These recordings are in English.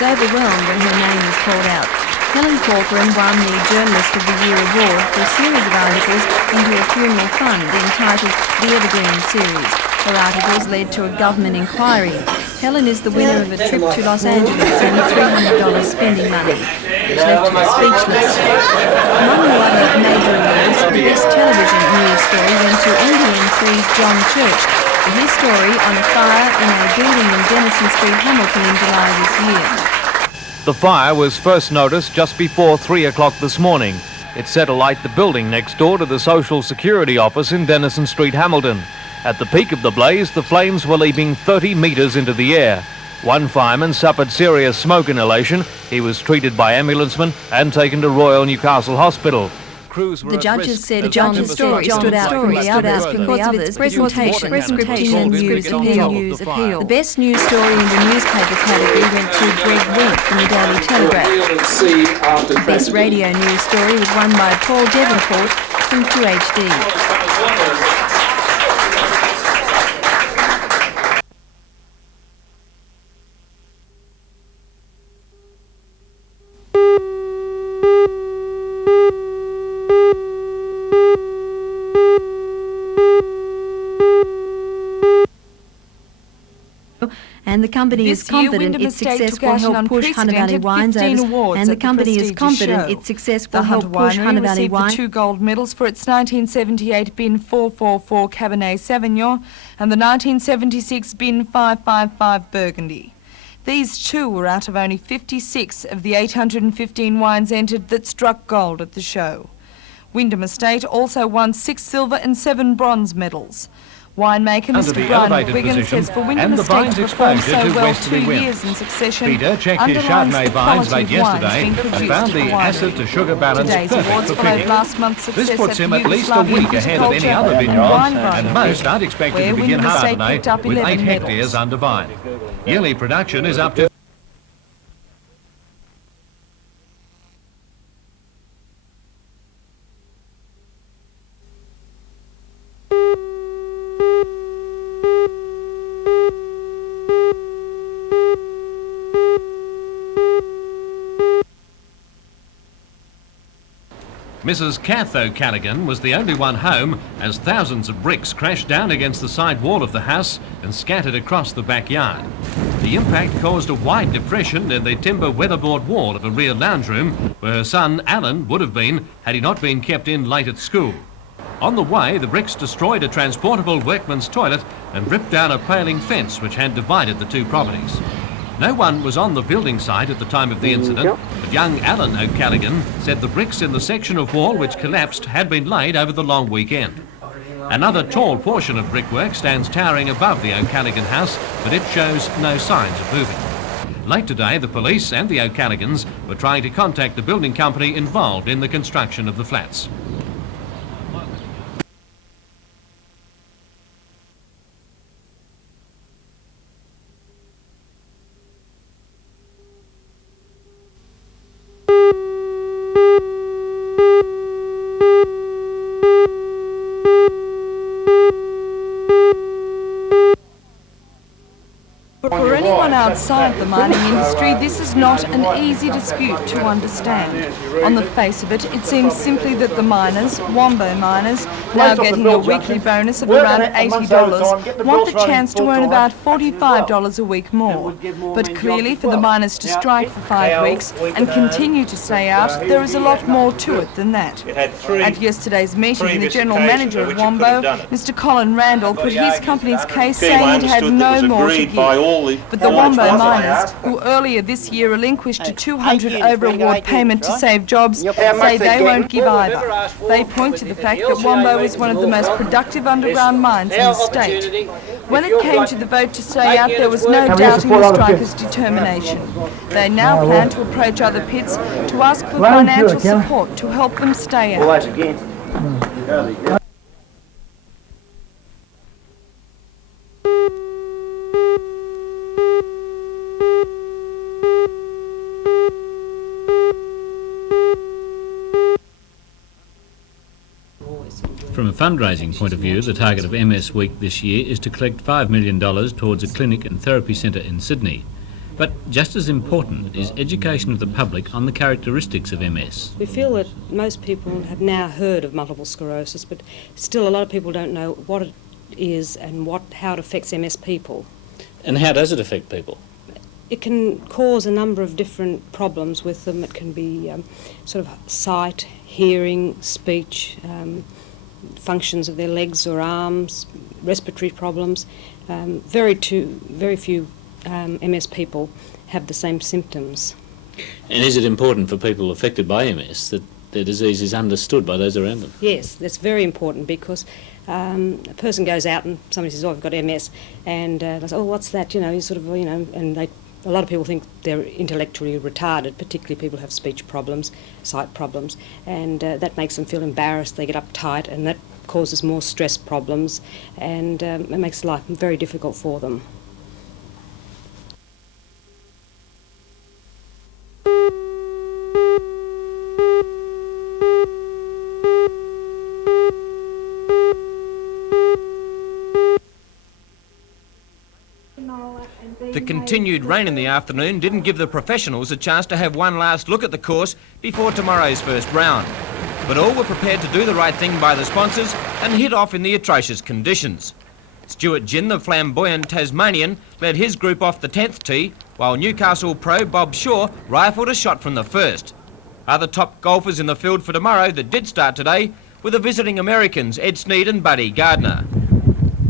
was overwhelmed when her name was called out. Helen Corcoran won the Journalist of the Year award for a series of articles into a funeral fund entitled The Evergreen Series. Her articles led to a government inquiry. Helen is the winner of a trip to Los Angeles and $300 spending money, which left her speechless. Among the other major awards, the Best Television News Story went to NBN 3's John Church for his story on a fire in a building in Denison Street, Hamilton in July this year. The fire was first noticed just before 3 o'clock this morning. It set alight the building next door to the Social Security office in Denison Street, Hamilton. At the peak of the blaze, the flames were leaping 30 metres into the air. One fireman suffered serious smoke inhalation. He was treated by ambulancemen and taken to Royal Newcastle Hospital. The judges said John's story stood out from the others because of its presentation, scripting and news appeal. The best news story in the newspaper category went to Greg Wink from the Daily Telegraph. The best radio news story was won by Paul Devonport from 2HD. And the company is confident its success will help push Hunter Valley wines over. And the company is confident its success will help push Hunter Valley wine. 2 gold medals for its 1978 bin 444 Cabernet Sauvignon and the 1976 bin 555 Burgundy. These 2 were out of only 56 of the 815 wines entered that struck gold at the show. Wyndham Estate also won 6 silver and 7 bronze medals. Winemaker Mr. Brian Wiggins says for Wyndham Estate to perform so well 2 years in succession Peter checked his Chardonnay vines late yesterday and found the acid to sugar balance perfect for picking. This puts him at least a week ahead of any other vineyard, and most aren't expected to begin Chardonnay with 8 hectares under vine. Yearly production is up to Mrs. Kath O'Callaghan was the only one home as thousands of bricks crashed down against the side wall of the house and scattered across the backyard. The impact caused a wide depression in the timber weatherboard wall of a rear lounge room where her son Alan would have been had he not been kept in late at school. On the way, the bricks destroyed a transportable workman's toilet and ripped down a paling fence which had divided the 2 properties. No one was on the building site at the time of the incident, but young Alan O'Callaghan said the bricks in the section of wall which collapsed had been laid over the long weekend. Another tall portion of brickwork stands towering above the O'Callaghan house, but it shows no signs of moving. Late today, the police and the O'Callaghans were trying to contact the building company involved in the construction of the flats. For anyone outside the mining industry, this is not an easy dispute to understand. On the face of it, it seems simply that the miners, Wombo miners, now getting a weekly bonus of around $80, want the chance to earn about $45 a week more. But clearly, for the miners to strike for 5 weeks and continue to stay out, there is a lot more to it than that. At yesterday's meeting, the general manager of Wombo, Mr. Colin Randall, put his company's case saying it had no more to give. But the Wombo miners, who earlier this year relinquished a $200 over-award payment to save jobs, say they won't give either. They point to the fact that Wombo is one of the most productive underground mines in the state. When it came to the vote to stay out, there was no doubting the strikers' determination. They now plan to approach other pits to ask for financial support to help them stay out. From a fundraising point of view, the target of MS Week this year is to collect $5 million towards a clinic and therapy centre in Sydney. But just as important is education of the public on the characteristics of MS. We feel that most people have now heard of multiple sclerosis, but still a lot of people don't know what it is and how it affects MS people. And how does it affect people? It can cause a number of different problems with them. It can be sort of sight, hearing, speech, functions of their legs or arms, respiratory problems. Very few MS people have the same symptoms. And is it important for people affected by MS that their disease is understood by those around them? Yes, that's very important, because a person goes out and somebody says, "Oh, I've got MS," and they say, "Oh, what's that?" You know, you sort of, you know, and a lot of people think they're intellectually retarded, particularly people who have speech problems, sight problems, and that makes them feel embarrassed. They get uptight, and that causes more stress problems, and it makes life very difficult for them. The continued rain in the afternoon didn't give the professionals a chance to have one last look at the course before tomorrow's first round. But all were prepared to do the right thing by the sponsors and hit off in the atrocious conditions. Stuart Ginn, the flamboyant Tasmanian, led his group off the 10th tee, while Newcastle pro Bob Shaw rifled a shot from the first. Other top golfers in the field for tomorrow that did start today were the visiting Americans Ed Sneed and Buddy Gardner.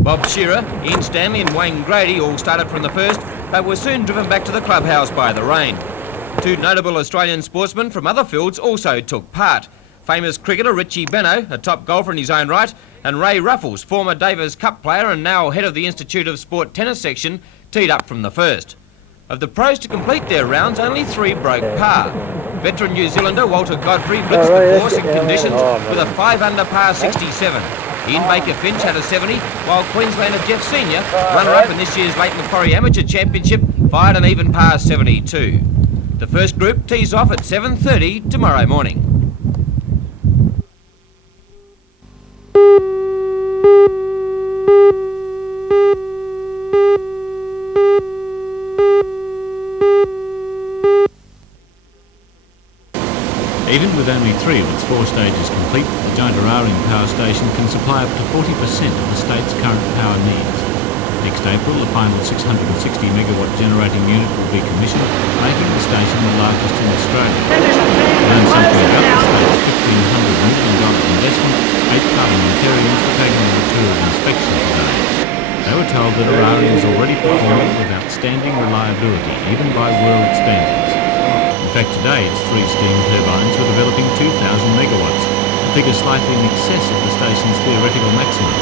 Bob Shearer, Ian Stanley and Wayne Grady all started from the first, but were soon driven back to the clubhouse by the rain. Two notable Australian sportsmen from other fields also took part. Famous cricketer Richie Benaud, a top golfer in his own right, and Ray Ruffles, former Davis Cup player and now head of the Institute of Sport tennis section, teed up from the first. Of the pros to complete their rounds, only 3 broke par. Veteran New Zealander Walter Godfrey blitzed the course in conditions with a 5 under par 67. Ian Baker Finch had a 70, while Queenslander Jeff Senior, runner-up in this year's Lake Macquarie Amateur Championship, fired an even par 72. The first group tees off at 7:30 tomorrow morning. Even with only 3 of its 4 stages complete, the giant Eraring power station can supply up to 40% of the state's current power needs. Next April, the final 660 megawatt generating unit will be commissioned, making the station the largest in Australia. To learn something about the state's $1,500 million investment, 8 parliamentarians were taken on a tour of inspection today. They were told that Eraring is already performing with outstanding reliability, even by world standards. In fact, today its 3 steam turbines were developing 2,000 megawatts, a figure slightly in excess of the station's theoretical maximum.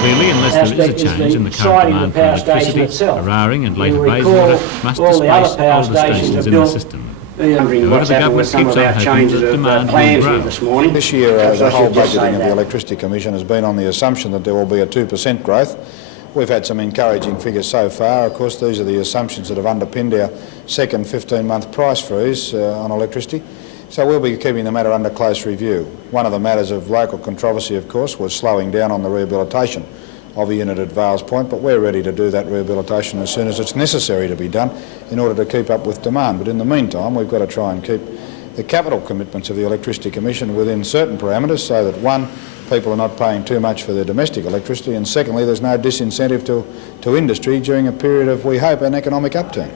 Clearly, unless there is a change in the current demand for electricity, Eraring and later Bayswater must displace older stations in the system. However, the government keeps on hoping that demand will grow. This year, the whole budgeting of the Electricity Commission has been on the assumption that there will be a 2% growth. We've had some encouraging figures so far. Of course, these are the assumptions that have underpinned our second 15-month price freeze on electricity. So we'll be keeping the matter under close review. One of the matters of local controversy, of course, was slowing down on the rehabilitation of a unit at Vales Point, but we're ready to do that rehabilitation as soon as it's necessary to be done in order to keep up with demand. But in the meantime, we've got to try and keep the capital commitments of the Electricity Commission within certain parameters so that, one, people are not paying too much for their domestic electricity, and secondly, there's no disincentive to industry during a period of, we hope, an economic upturn.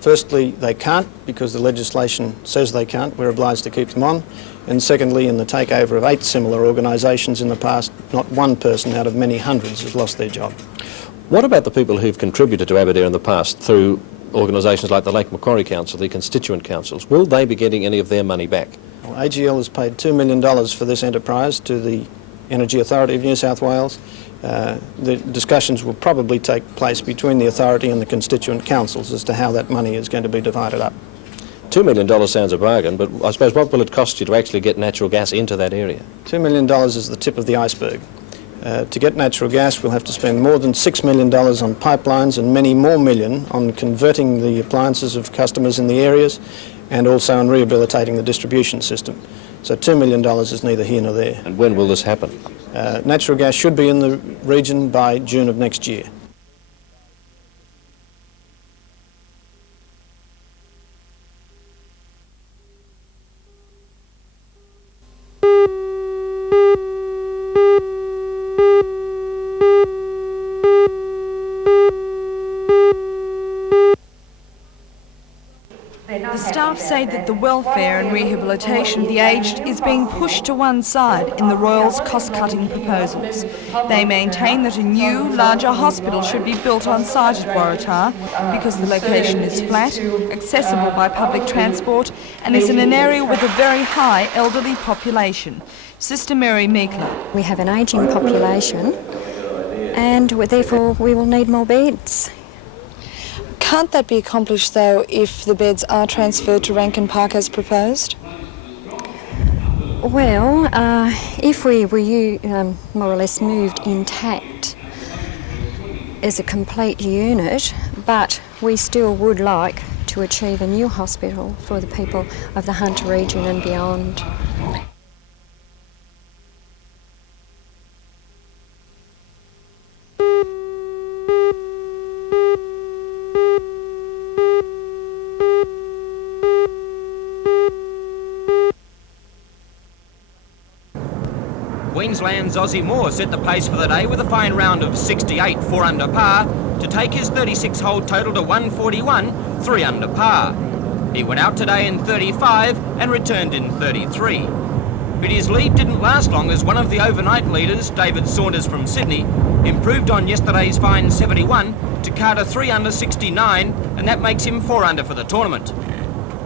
Firstly, they can't because the legislation says they can't. We're obliged to keep them on. And secondly, in the takeover of 8 similar organisations in the past, not one person out of many hundreds has lost their job. What about the people who've contributed to Aberdeen in the past through organisations like the Lake Macquarie Council, the constituent councils? Will they be getting any of their money back? Well, AGL has paid $2 million for this enterprise to the Energy Authority of New South Wales, The discussions will probably take place between the authority and the constituent councils as to how that money is going to be divided up. $2 million sounds a bargain, but I suppose what will it cost you to actually get natural gas into that area? $2 million is the tip of the iceberg. To get natural gas, we'll have to spend more than $6 million on pipelines and many more million on converting the appliances of customers in the areas and also on rehabilitating the distribution system. So $2 million is neither here nor there. And when will this happen? Natural gas should be in the region by June of next year. The staff say that the welfare and rehabilitation of the aged is being pushed to one side in the Royals' cost-cutting proposals. They maintain that a new, larger hospital should be built on site at Waratah because the location is flat, accessible by public transport and is in an area with a very high elderly population. Sister Mary Meekler. We have an ageing population and therefore we will need more beds. Can't that be accomplished, though, if the beds are transferred to Rankin Park as proposed? Well, if we were more or less moved intact as a complete unit, but we still would like to achieve a new hospital for the people of the Hunter region and beyond. Queensland's Aussie Moore set the pace for the day with a fine round of 68, 4 under par, to take his 36-hole total to 141, 3 under par. He went out today in 35 and returned in 33. But his lead didn't last long as one of the overnight leaders, David Saunders from Sydney, improved on yesterday's fine 71 to card a 3 under 69, and that makes him 4 under for the tournament.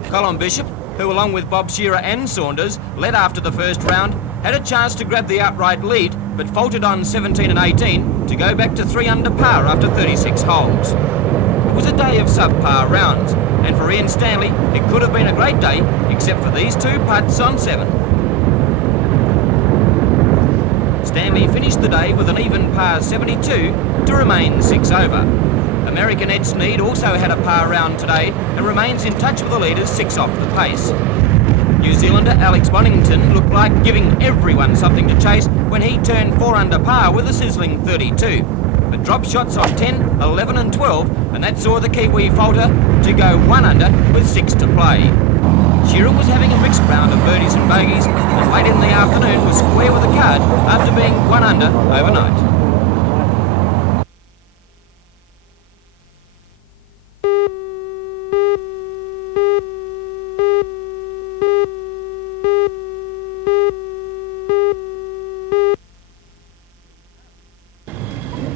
Colin Bishop, who along with Bob Shearer and Saunders led after the first round, had a chance to grab the outright lead, but faltered on 17 and 18 to go back to 3 under par after 36 holes. It was a day of subpar rounds, and for Ian Stanley, it could have been a great day, except for these 2 putts on 7. Stanley finished the day with an even par 72 to remain 6 over. American Ed Sneed also had a par round today and remains in touch with the leaders 6 off the pace. New Zealander Alex Bonington looked like giving everyone something to chase when he turned 4 under par with a sizzling 32, but dropped shots on 10, 11 and 12, and that saw the Kiwi falter to go 1 under with 6 to play. Shearer was having a mixed round of birdies and bogeys, and late in the afternoon was square with a card after being 1 under overnight.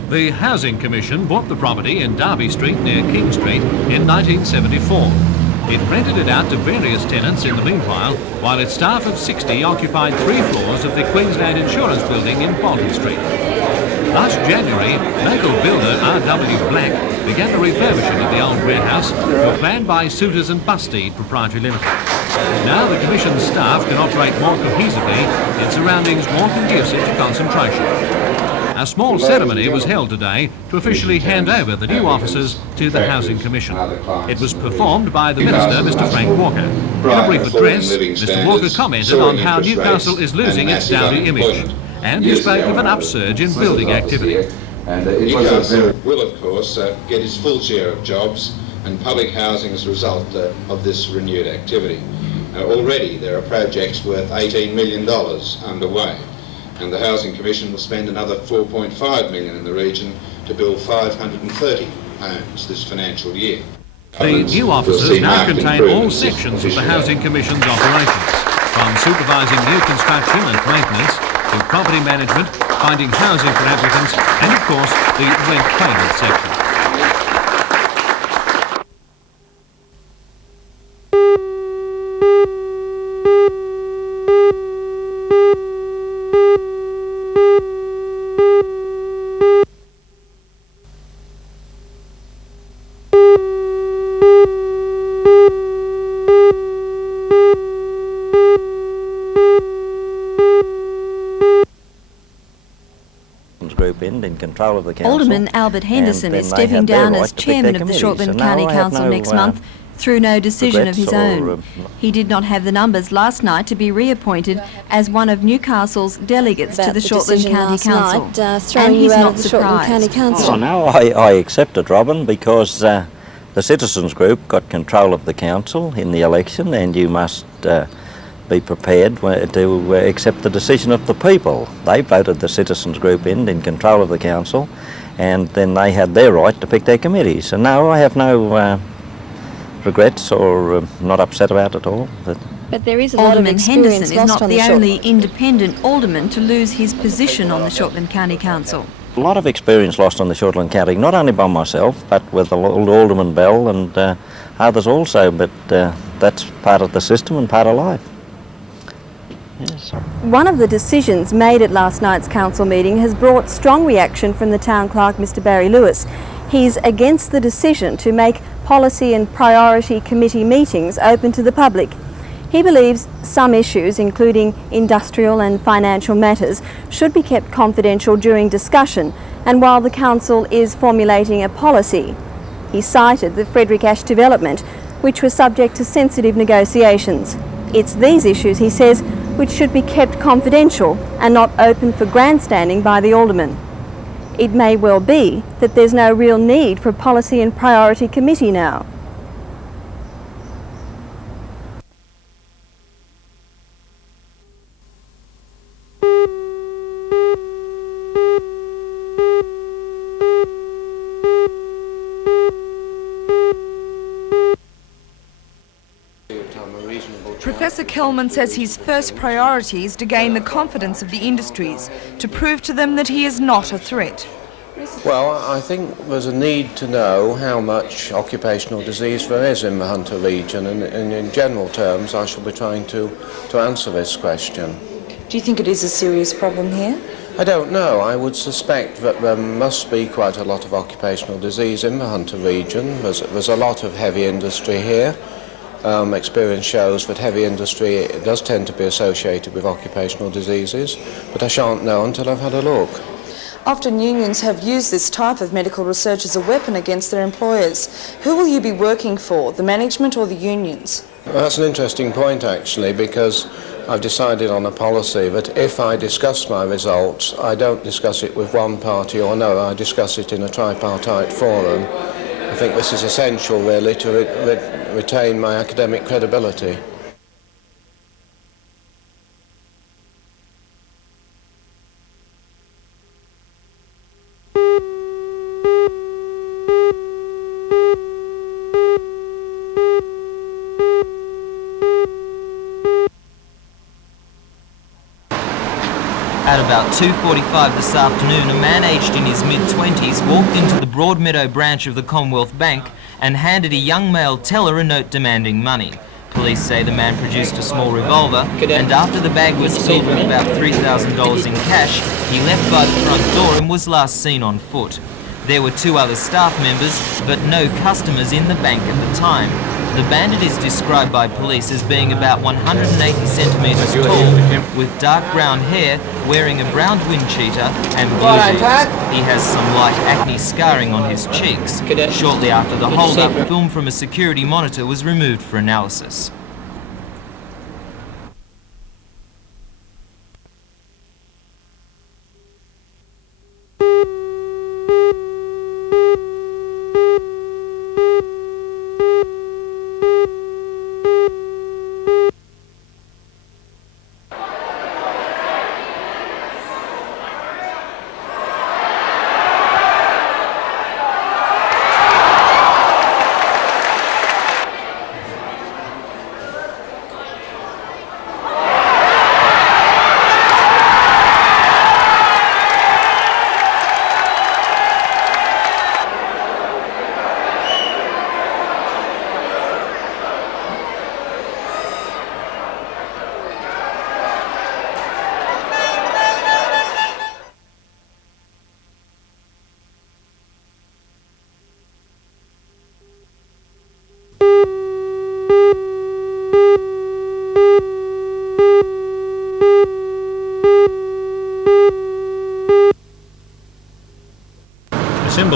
The Housing Commission bought the property in Derby Street near King Street in 1974. It rented it out to various tenants in the meanwhile, while its staff of 60 occupied 3 floors of the Queensland Insurance Building in Bolton Street. Last January, local builder R.W. Black began the refurbishing of the old warehouse, planned by Suitors and Bustede Proprietary Limited. Now the Commission's staff can operate more cohesively in surroundings more conducive to concentration. A small ceremony was held today to officially hand over the new offices to the Housing Commission. It was performed by the Minister, Mr Frank Walker. In a brief address, Mr Walker commented on how Newcastle is losing its dowdy image, and he spoke of an upsurge in building activity. Newcastle will, of course, get its full share of jobs and public housing as a result of this renewed activity. Already there are projects worth $18 million underway, and the Housing Commission will spend another $4.5 million in the region to build 530 homes this financial year. The new offices now contain all sections of the Housing Commission's operations, from supervising new construction and maintenance to property management, finding housing for applicants, and of course the rent payment section. end in control of the council. Alderman Albert Henderson is stepping down as chairman of the Shortland County Council next month through no decision of his own. He did not have the numbers last night to be reappointed as one of Newcastle's delegates to the Shortland County Council. And he's not surprised. Oh, no, I accepted, Robin, because the citizens group got control of the council in the election, and you must be prepared to accept the decision of the people. They voted the citizens group in control of the council, and then they had their right to pick their committees. And no, I have no regrets or not upset about it all. But there is a lot of experience Henderson is not the only independent alderman to lose his position on the Shortland County Council. A lot of experience lost on the Shortland County, not only by myself, but with the old Alderman Bell and others also, but that's part of the system and part of life. Yes. One of the decisions made at last night's council meeting has brought strong reaction from the town clerk, Mr. Barry Lewis. He's against the decision to make policy and priority committee meetings open to the public. He believes some issues, including industrial and financial matters, should be kept confidential during discussion, and while the council is formulating a policy. He cited the Frederick Ash development, which was subject to sensitive negotiations. It's these issues, he says, which should be kept confidential and not open for grandstanding by the aldermen. It may well be that there's no real need for a policy and priority committee now. Professor Kelman says his first priority is to gain the confidence of the industries, to prove to them that he is not a threat. Well, I think there's a need to know how much occupational disease there is in the Hunter region, and in general terms I shall be trying to answer this question. Do you think it is a serious problem here? I don't know. I would suspect that there must be quite a lot of occupational disease in the Hunter region. There's a lot of heavy industry here. Experience shows that heavy industry does tend to be associated with occupational diseases, but I shan't know until I've had a look. Often unions have used this type of medical research as a weapon against their employers. Who will you be working for, the management or the unions? Well, that's an interesting point actually, because I've decided on a policy that if I discuss my results, I don't discuss it with one party or another, I discuss it in a tripartite forum. I think this is essential really to retain my academic credibility. At about 2:45 this afternoon, a man aged in his mid-20s walked into the Broadmeadow branch of the Commonwealth Bank and handed a young male teller a note demanding money. Police say the man produced a small revolver, and after the bag was filled with about $3,000 in cash, he left by the front door and was last seen on foot. There were 2 other staff members, but no customers in the bank at the time. The bandit is described by police as being about 180 centimetres tall, with dark brown hair, wearing a brown wind cheater and blue jeans. He has some light acne scarring on his cheeks. Shortly after the hold-up, film from a security monitor was removed for analysis.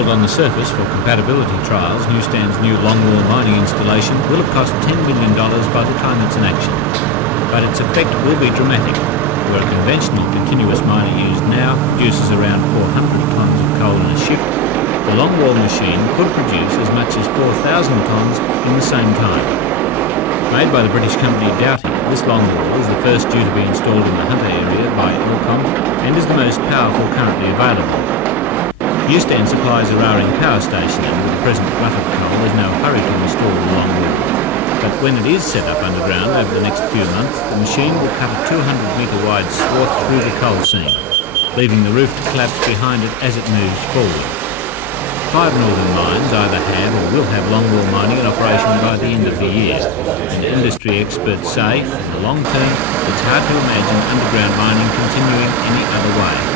revealed on the surface for compatibility trials, Newstand's new longwall mining installation will have cost $10 million by the time it's in action. But its effect will be dramatic. Where a conventional continuous miner used now produces around 400 tonnes of coal in a shift, the longwall machine could produce as much as 4,000 tonnes in the same time. Made by the British company Doughty, this longwall is the first due to be installed in the Hunter area by Elcom and is the most powerful currently available. Newstand supplies a Rowing power station and with the present glut of coal there's no hurry to install the longwall. But when it is set up underground over the next few months, the machine will cut a 200-metre wide swath through the coal seam, leaving the roof to collapse behind it as it moves forward. 5 northern mines either have or will have longwall mining in operation by the end of the year, and industry experts say, in the long term, it's hard to imagine underground mining continuing any other way.